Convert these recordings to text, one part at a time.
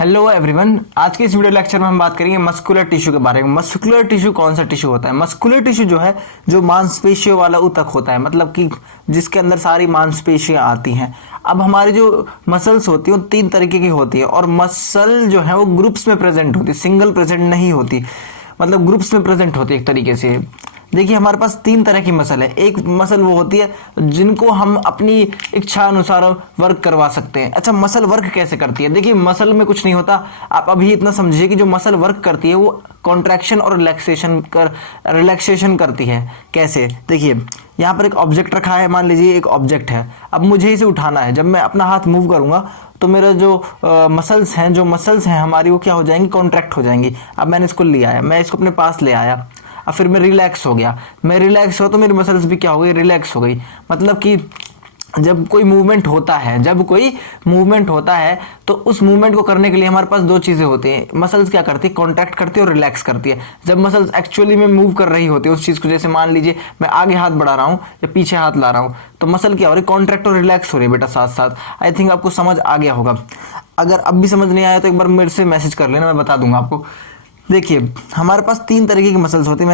Hello everyone, आज के इस वीडियो लेक्चर में हम बात करेंगे मस्कुलर टिश्यू के बारे में। मस्कुलर टिश्यू कौन सा टिश्यू होता है? मस्कुलर टिश्यू जो है जो मांसपेशियों वाला ऊतक होता है, मतलब कि जिसके अंदर सारी मांसपेशियां आती हैं। अब हमारी जो मसल्स होती है वो तीन तरीके की होती है और मसल जो है वो ग्रुप्स में प्रेजेंट होती है, सिंगल प्रेजेंट नहीं होती, मतलब ग्रुप्स में प्रेजेंट होती है एक तरीके से। देखिए हमारे पास तीन तरह की मसल है। एक मसल वो होती है जिनको हम अपनी इच्छा अनुसार वर्क करवा सकते हैं। अच्छा, मसल वर्क कैसे करती है? देखिए मसल में कुछ नहीं होता, आप अभी इतना समझिए कि जो मसल वर्क करती है वो कॉन्ट्रैक्शन और रिलैक्सेशन करती है। कैसे? देखिए यहाँ पर एक ऑब्जेक्ट रखा है, मान लीजिए एक ऑब्जेक्ट है, अब मुझे इसे उठाना है। जब मैं अपना हाथ मूव करूंगा तो मेरा जो मसल्स हैं हमारी, वो क्या हो जाएंगी? कॉन्ट्रैक्ट हो जाएंगी। अब मैंने इसको लिया है, मैं इसको अपने पास ले आया, अब फिर मैं रिलैक्स हो गया। मैं रिलैक्स हो तो मेरी मसल्स भी क्या हो गई? रिलैक्स हो गई। मतलब कि जब कोई मूवमेंट होता है तो उस मूवमेंट को करने के लिए हमारे पास दो चीजें होती हैं। मसल्स क्या करती है? कॉन्ट्रैक्ट करती है और रिलैक्स करती है। जब मसल्स एक्चुअली में मूव कर रही होती है उस चीज को, जैसे मान लीजिए मैं आगे हाथ बढ़ा रहा हूँ या पीछे हाथ ला रहा हूँ, तो मसल क्या हो रही है? कॉन्ट्रैक्ट और रिलैक्स हो रही है बेटा साथ साथ। आई थिंक आपको समझ आ गया होगा। अगर अब भी समझ नहीं आया तो एक बार मेरे से मैसेज कर लेना, मैं बता दूंगा आपको। देखिए हमारे पास तीन तरीके की मसल्स होती है,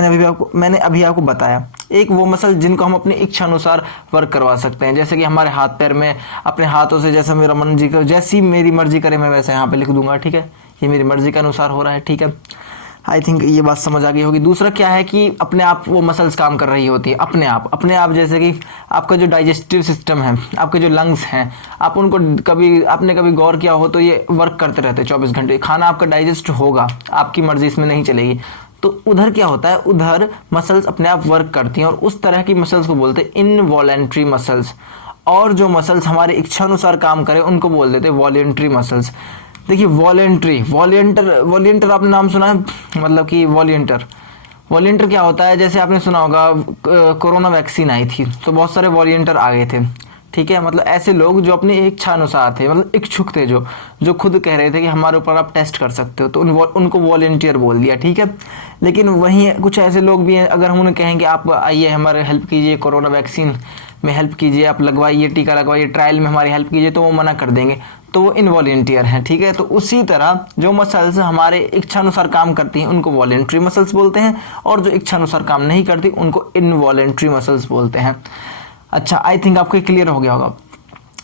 मैंने अभी आपको बताया। एक वो मसल जिनको हम अपनी इच्छा अनुसार वर्क करवा सकते हैं, जैसे कि हमारे हाथ पैर में अपने हाथों से जैसा मेरा मन जी कर, जैसी मेरी मर्जी करे मैं वैसे यहाँ पे लिख दूंगा। ठीक है, ये मेरी मर्जी के अनुसार हो रहा है। ठीक है, आई थिंक ये बात समझ आ गई होगी। दूसरा क्या है कि अपने आप वो मसल्स काम कर रही होती है, अपने आप। जैसे कि आपका जो डाइजेस्टिव सिस्टम है, आपके जो लंग्स हैं, आप उनको आपने कभी गौर किया हो तो ये वर्क करते रहते हैं 24 घंटे। खाना आपका डाइजेस्ट होगा, आपकी मर्जी इसमें नहीं चलेगी। तो उधर क्या होता है? उधर मसल्स अपने आप वर्क करती हैं और उस तरह की मसल्स को बोलते हैं इनवॉलेंट्री मसल्स। और जो मसल्स हमारे इच्छा अनुसार काम करें उनको बोल देते हैं वॉलेंट्री मसल्स। देखिए वॉलेंटियर आपने नाम सुना है? मतलब कि वॉलेंटियर क्या होता है? जैसे आपने सुना होगा कोरोना वैक्सीन आई थी तो बहुत सारे वॉलेंटियर आ गए थे। ठीक है, मतलब ऐसे लोग जो अपनी इच्छा अनुसार थे, मतलब इच्छुक थे, जो खुद कह रहे थे कि हमारे ऊपर आप टेस्ट कर सकते हो, तो उनको वॉलेंटियर बोल दिया। ठीक है, लेकिन वहीं कुछ ऐसे लोग भी हैं, अगर हम उन्हें कहेंगे आप आइए हमारे हेल्प कीजिए, कोरोना वैक्सीन में हेल्प कीजिए, आप लगवाइए, टीका लगवाइए, ट्रायल में हमारी हेल्प कीजिए, तो वो मना कर देंगे, तो वो इनवॉलेंटियर हैं। ठीक है, तो उसी तरह जो मसल्स हमारे इच्छानुसार काम करती हैं उनको वॉलेंट्री मसल्स बोलते हैं, और जो इच्छानुसार काम नहीं करती उनको इनवॉलेंट्री मसल्स बोलते हैं। अच्छा, आई थिंक आपको क्लियर हो गया होगा।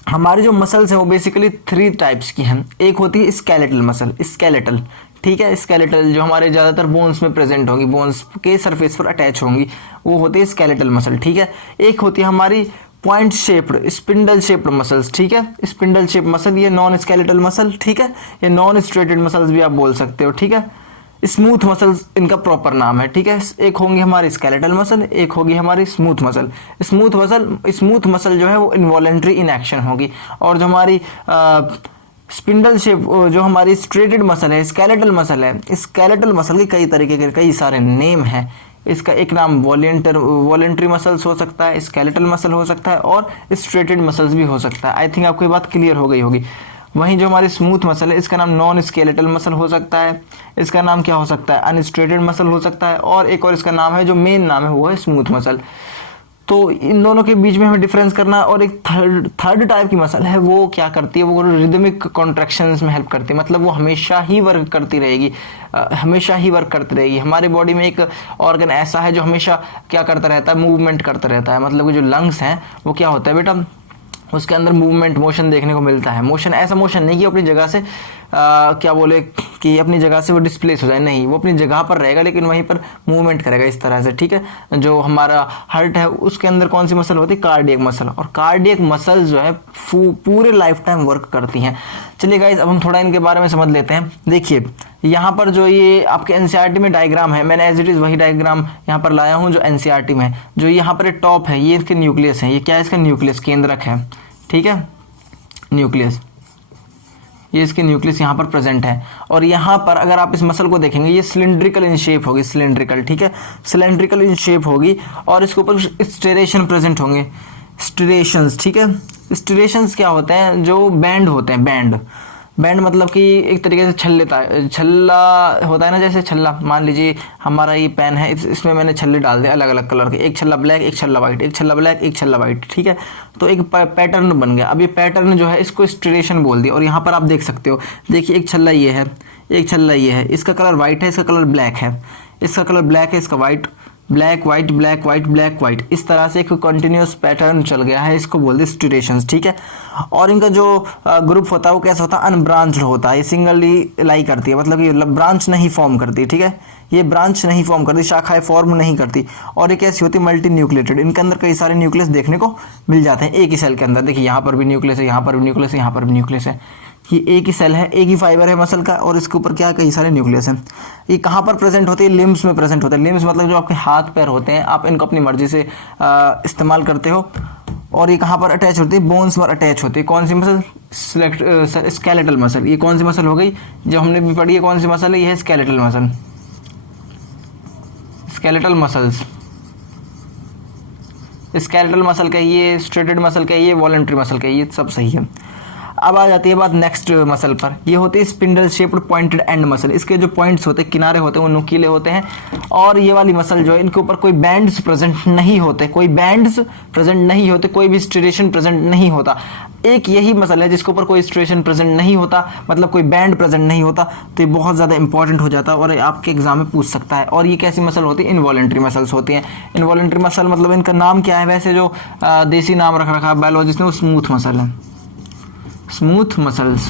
हमारी जो मसल्स हैं वो बेसिकली थ्री टाइप्स की हैं। एक होती है स्केलेटल मसल, स्केलेटल। ठीक है, स्केलेटल जो हमारे ज़्यादातर बोन्स में प्रेजेंट होंगी, बोन्स के सरफेस पर अटैच होंगी, वो होती है स्केलेटल मसल। ठीक है, एक होती है हमारी point shaped, spindle shaped muscles. ठीक है, स्पिंडल शेप मसल, ये नॉन स्केलेटल मसल। ठीक है, ये नॉन स्ट्रेटेड मसल्स भी आप बोल सकते हो। ठीक है, स्मूथ मसल्स इनका प्रॉपर नाम है। ठीक है, एक होंगी हमारी स्केलेटल मसल, एक होगी हमारी स्मूथ मसल। स्मूथ मसल जो है वो इनवॉलेंट्री इन एक्शन होगी, और जो हमारी स्पिंडल शेप जो हमारी स्ट्रेटेड मसल है, स्केलेटल मसल है, स्केलेटल मसल के कई तरीके के कई सारे नेम हैं। इसका एक नाम वॉलेंट्री मसल्स हो सकता है, स्केलेटल मसल हो सकता है, और स्ट्रेटेड मसल्स भी हो सकता है। आई थिंक आपको ये बात क्लियर हो गई होगी। वहीं जो हमारी स्मूथ मसल है इसका नाम नॉन स्केलेटल मसल हो सकता है, इसका नाम क्या हो सकता है? अनस्ट्रेटेड मसल हो सकता है, और एक और इसका नाम है, जो मेन नाम है वो है स्मूथ मसल। तो इन दोनों के बीच में हमें डिफरेंस करना। और एक थर्ड टाइप की मसल है, वो क्या करती है? वो रिदमिक कॉन्ट्रैक्शंस में हेल्प करती है, मतलब वो हमेशा ही वर्क करती रहेगी। हमारे बॉडी में एक ऑर्गन ऐसा है जो हमेशा क्या करता रहता है? मूवमेंट करता रहता है। मतलब कि जो लंग्स हैं वो क्या होता है बेटा? उसके अंदर मूवमेंट, मोशन देखने को मिलता है। मोशन ऐसा मोशन नहीं कि अपनी जगह से क्या बोले कि अपनी जगह से वो डिस्प्लेस हो जाए, नहीं, वो अपनी जगह पर रहेगा लेकिन वहीं पर मूवमेंट करेगा इस तरह से। ठीक है, जो हमारा हार्ट है उसके अंदर कौन सी मसल होती है? Cardiac muscle. और कार्डियक मसल जो है पूरे लाइफ टाइम वर्क करती हैं। चलिए गाइस, अब हम थोड़ा इनके बारे में समझ लेते हैं। देखिए यहाँ पर जो ये आपके एनसीईआरटी में डायग्राम है, मैंने एज इट इज वही डायग्राम यहाँ पर लाया हूँ जो एनसीईआरटी में है। जो यहाँ पर टॉप है ये इसके न्यूक्लियस है, ये क्या है? इसका न्यूक्लियस, केंद्रक है। ठीक है, न्यूक्लियस, ये इसके न्यूक्लियस यहाँ पर प्रेजेंट है। और यहाँ पर अगर आप इस मसल को देखेंगे ये सिलिंड्रिकल इन शेप होगी, सिलिंड्रिकल। ठीक है, सिलिंड्रिकल इन शेप होगी, और इसके ऊपर स्टेरेशन प्रेजेंट होंगे, स्टेरेशंस। ठीक है, स्टेरेशंस क्या होते हैं? जो बैंड होते हैं, बैंड बैंड मतलब कि एक तरीके से छल्ला होता है ना, जैसे छल्ला, मान लीजिए हमारा ये पेन है, इसमें मैंने छल्ले डाल दिए अलग अलग कलर के, एक छल्ला ब्लैक, एक छल्ला वाइट, एक छल्ला ब्लैक, एक छल्ला वाइट, ठीक है। तो एक पैटर्न बन गया। अब ये पैटर्न जो है इसको स्ट्रेशन बोल दिया। और यहाँ पर आप देख सकते हो, देखिए एक छल्ला ये है, एक छल्ला ये है, इसका कलर वाइट है, इसका कलर ब्लैक है, इसका कलर ब्लैक है, इसका white, black white, black white, black white, इस तरह से एक कंटिन्यूस पैटर्न चल गया है, इसको बोलते हैं स्ट्रेशंस, ठीक है। और इनका जो ग्रुप होता है वो कैसा होता है, अनब्रांच्ड होता है, ये सिंगली लाई करती है, मतलब कि ब्रांच नहीं फॉर्म करती, ठीक है, ये ब्रांच नहीं फॉर्म करती, शाखाएं फॉर्म नहीं करती। और ये कैसी होती है, मल्टी न्यूक्लिएटेड, इनके अंदर कई सारे न्यूक्लियस देखने को मिल जाते हैं एक ही सेल के अंदर। देखिए यहाँ पर भी न्यूक्लियस है, यहाँ पर भी न्यूक्लियस है, यहाँ पर भी न्यूक्लियस है, ये एक ही सेल है, एक ही फाइबर है मसल का, और इसके ऊपर क्या कई सारे न्यूक्लियस हैं। ये कहाँ पर प्रेजेंट होती है, लिम्स में प्रेजेंट होते हैं। लिम्स मतलब जो आपके हाथ पैर होते हैं, आप इनको अपनी मर्जी से इस्तेमाल करते हो। और ये कहाँ पर अटैच होती है, बोन्स पर अटैच होती है। कौन सी मसल, स्केलेटल मसल। ये कौन सी मसल हो गई, जो हमने भी पढ़ी है, कौन सी मसल है, ये है skeletal muscle, skeletal muscles. Skeletal muscle कहिए, स्ट्रेटेड मसल कहिए, वॉलंटरी मसल कहिए, सब सही है। अब आ जाती है बात नेक्स्ट मसल पर। ये होती है spindle shaped pointed and muscle. इसके जो पॉइंट्स होते हैं, किनारे होते हैं, वो नुकीले होते हैं। और ये वाली मसल जो है, इनके ऊपर कोई बैंड्स प्रेजेंट नहीं होते, कोई बैंड्स प्रेजेंट नहीं होते, कोई भी स्ट्रेशन प्रेजेंट नहीं होता। एक यही मसल है जिसके ऊपर कोई स्ट्रेशन प्रेजेंट नहीं होता, मतलब कोई बैंड प्रेजेंट नहीं होता। तो ये बहुत ज़्यादा इंपॉर्टेंट हो जाता है और आपके एग्जाम में पूछ सकता है। और ये कैसी मसल होती है, इनवॉलेंट्री मसल्स होती हैं। इनवॉलेंट्री मसल मतलब इनका नाम क्या है, वैसे जो देसी नाम रख रखा है बायोलॉजिस्ट ने, वो स्मूथ मसल है। स्मूथ मसल्स,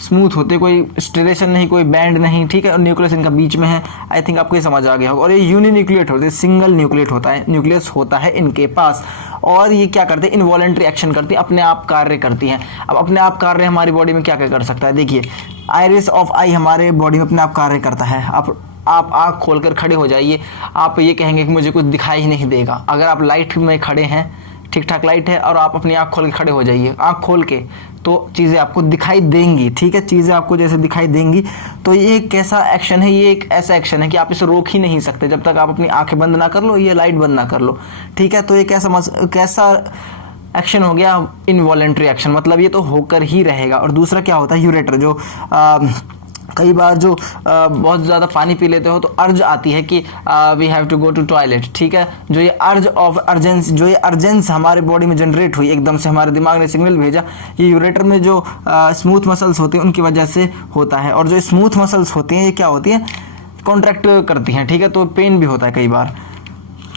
स्मूथ होते, कोई स्ट्रेशन नहीं, कोई बैंड नहीं, ठीक है। और न्यूक्लियस इनका बीच में है। आई थिंक आपको ये समझ आ गया होगा। और ये यूनिन्यूक्लिएट होते हैं, सिंगल न्यूक्लिएट होता है, न्यूक्लियस होता है इनके पास। और ये क्या करते हैं, इनवॉलेंट्री एक्शन करती है, अपने आप कार्य करती हैं। अब अपने आप कार्य हमारी बॉडी में क्या क्या कर सकता है, देखिए आइरिस ऑफ आई हमारे बॉडी में अपने आप कार्य करता है। आप आँख खोलकर खड़े हो जाइए, आप ये कहेंगे कि मुझे कुछ दिखाई ही नहीं देगा। अगर आप लाइट में खड़े हैं, ठीक ठाक लाइट है, और आप अपनी आँख खोल के खड़े हो जाइए, आँख खोल के, तो चीज़ें आपको दिखाई देंगी, ठीक है। चीज़ें आपको जैसे दिखाई देंगी। तो ये एक कैसा एक्शन है, ये एक ऐसा एक्शन है कि आप इसे रोक ही नहीं सकते जब तक आप अपनी आंखें बंद ना कर लो, ये लाइट बंद ना कर लो, ठीक है। तो ये कैसा एक्शन हो गया, इनवॉलेंट्री एक्शन, मतलब ये तो होकर ही रहेगा। और दूसरा क्या होता है, यूरेटर, जो कई बार जो बहुत ज़्यादा पानी पी लेते हो तो अर्ज आती है कि we have to go to toilet, ठीक है। जो ये अर्ज ऑफ अर्जेंस, जो ये अर्जेंस हमारे बॉडी में जनरेट हुई, एकदम से हमारे दिमाग ने सिग्नल भेजा, ये यूरेटर में जो स्मूथ मसल्स होती हैं उनकी वजह से होता है। और जो स्मूथ मसल्स होती हैं ये क्या होती हैं, कॉन्ट्रैक्ट करती हैं, ठीक है। तो पेन भी होता है कई बार।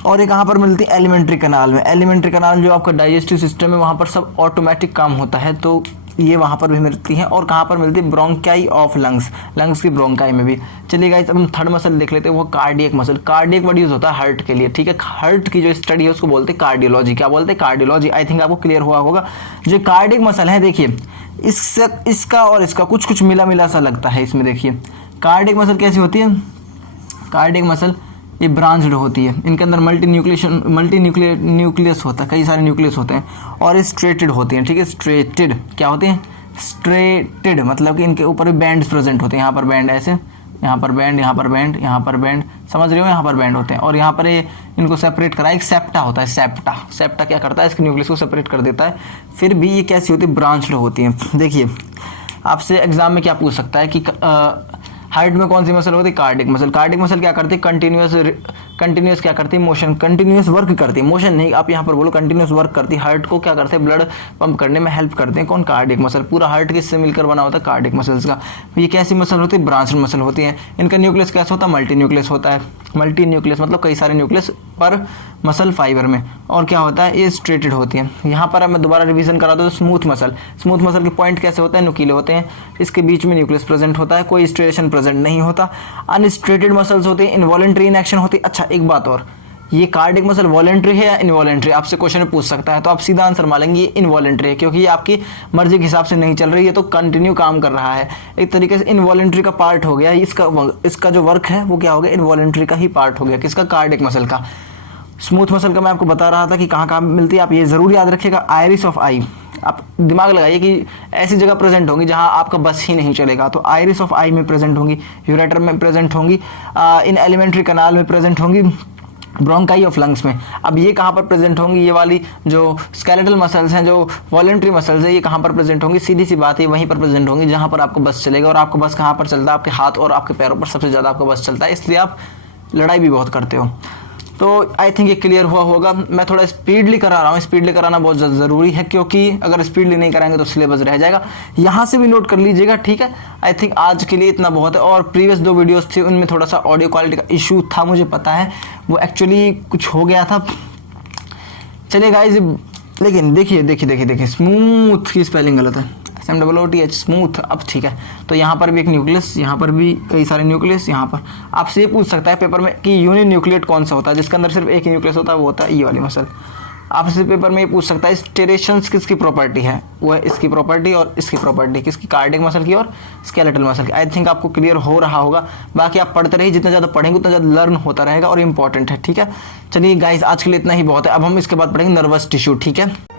और ये कहाँ पर मिलती है, एलिमेंट्री कनाल में। एलिमेंट्री कनाल जो आपका डाइजेस्टिव सिस्टम है, वहाँ पर सब ऑटोमेटिक काम होता है, तो ये वहाँ पर भी मिलती हैं। और कहाँ पर मिलती है, ब्रोंकाई ऑफ लंग्स, लंग्स की ब्रोंकाई में भी। चलिए गाइस, अब हम थर्ड मसल देख लेते हैं, वो cardiac muscle. Cardiac word use होता है हार्ट के लिए, ठीक है। हार्ट की जो स्टडी है उसको बोलते हैं कार्डियोलॉजी। क्या बोलते हैं, कार्डियोलॉजी। आई थिंक आपको क्लियर हुआ होगा। जो कार्डियक मसल है, देखिए इसका और इसका कुछ कुछ मिला मिला सा लगता है इसमें। देखिए कार्डियक मसल कैसी होती है, कार्डियक मसल ये ब्रांच्ड होती है, इनके अंदर मल्टी न्यूक्लियस होता है, कई सारे न्यूक्लियस होते हैं। और ये स्ट्रेटेड होती हैं, ठीक है। स्ट्रेटेड क्या होते हैं, स्ट्रेटेड मतलब कि इनके ऊपर भी बैंड्स प्रेजेंट होते हैं। यहाँ पर बैंड ऐसे, यहाँ पर बैंड, यहाँ पर बैंड, यहाँ पर बैंड, समझ रहे हो, यहाँ पर बैंड होते हैं। और यहाँ पर ये इनको सेपरेट करा, एक सेप्टा होता है। सेप्टा क्या करता है, इसके न्यूक्लियस को सेपरेट कर देता है। फिर भी ये कैसी होती है, ब्रांच्ड होती है। देखिए आपसे एग्जाम में क्या पूछ सकता है कि हार्ट में कौन सी मसल होती है, कार्डियक मसल। कार्डियक मसल क्या करती है, कंटिन्यूस क्या करती है, मोशन, कंटिन्यूस वर्क करती है, मोशन नहीं, आप यहाँ पर बोलो कंटिन्यूस वर्क करती है। हार्ट को क्या करते हैं, ब्लड पंप करने में हेल्प करते हैं। कौन, कार्डियक मसल। पूरा हार्ट किससे मिलकर बना होता है, कार्डियक मसल्स का। ये कैसी मसल होती है, ब्रांच्ड मसल होती है। इनका न्यूक्लियस कैसा होता है, मल्टी न्यूक्लियस होता है। मल्टी न्यूक्लियस मतलब कई सारे न्यूक्लियस पर मसल फाइबर में। और क्या होता है, ये स्ट्रेटेड होती है। यहाँ पर मैं दोबारा रिवीजन करा दूँ तो स्मूथ मसल के पॉइंट कैसे होते हैं, नुकीले होते हैं। इसके बीच में न्यूक्लियस प्रेजेंट होता है, कोई स्ट्रेशन प्रेजेंट नहीं होता। अनस्ट्रेटेड मसल्स होती है, इनवॉलेंट्री इन एक्शन होती है। अच्छा एक बात और, ये कार्डियक मसल वॉलेंट्री है या इनवॉलेंट्री, आपसे क्वेश्चन पूछ सकता है। तो आप सीधा आंसर मानेंगे ये इनवॉलेंट्री है, क्योंकि ये आपकी मर्जी के हिसाब से नहीं चल रही है, तो कंटिन्यू काम कर रहा है। एक तरीके से इनवॉलेंट्री का पार्ट हो गया इसका जो वर्क है वो क्या हो गया, इनवॉलेंट्री का ही पार्ट हो गया। किसका, कार्डियक मसल का। स्मूथ मसल का मैं आपको बता रहा था कि कहाँ कहाँ मिलती है, आप ये जरूर याद रखिएगा। आइरिस ऑफ आई, आप दिमाग लगाइए कि ऐसी जगह प्रेजेंट होंगी जहां आपका बस ही नहीं चलेगा। तो आइरिस ऑफ आई में प्रेजेंट होंगी, यूरेटर में प्रेजेंट होंगी, इन एलिमेंट्री कनाल में प्रेजेंट होंगी, ब्रोंकाई ऑफ लंग्स में। अब ये कहाँ पर प्रेजेंट होंगी, ये वाली जो स्केलेटल मसल्स हैं, जो वॉलेंट्री मसल्स है, ये कहाँ पर प्रेजेंट होंगी, सीधी सी बात है वहीं पर प्रेजेंट होंगी जहाँ पर आपको बस चलेगा। और आपको बस कहाँ पर चलता है, आपके हाथ और आपके पैरों पर सबसे ज़्यादा आपको बस चलता है, इसलिए आप लड़ाई भी बहुत करते हो। तो आई थिंक ये क्लियर हुआ होगा। मैं थोड़ा स्पीडली करा रहा हूँ, स्पीडली कराना बहुत ज़रूरी है, क्योंकि अगर स्पीडली नहीं कराएंगे तो सिलेबस रह जाएगा। यहाँ से भी नोट कर लीजिएगा, ठीक है। आई थिंक आज के लिए इतना बहुत है। और प्रीवियस 2 वीडियोस थी उनमें थोड़ा सा ऑडियो क्वालिटी का इशू था, मुझे पता है, वो एक्चुअली कुछ हो गया था। चलिए गाइस, लेकिन देखिए स्मूथ की स्पेलिंग गलत है, SMOOTH, स्मूथ। अब ठीक है। तो यहाँ पर भी एक न्यूक्लियस, यहाँ पर भी कई सारे न्यूक्लियस। यहाँ पर आपसे ये पूछ सकता है पेपर में कि यूनि न्यूक्लिएट कौन सा होता है, जिसके अंदर सिर्फ एक ही न्यूक्लियस होता है, वो होता है ये वाली मसल। आपसे पेपर में ये पूछ सकता है स्टेरेशंस किसकी प्रॉपर्टी है, वो है इसकी प्रॉपर्टी और इसकी प्रॉपर्टी, किसकी, कार्डियक मसल की और स्केलेटल मसल की। आई थिंक आपको क्लियर हो रहा होगा। बाकी आप पढ़ते रहिए, जितना ज़्यादा पढ़ेंगे उतना ज़्यादा लर्न होता रहेगा और इंपॉर्टेंट है, ठीक है। चलिए गाइस, आज के लिए इतना ही बहुत है। अब हम इसके बाद पढ़ेंगे नर्वस टिश्यू, ठीक है।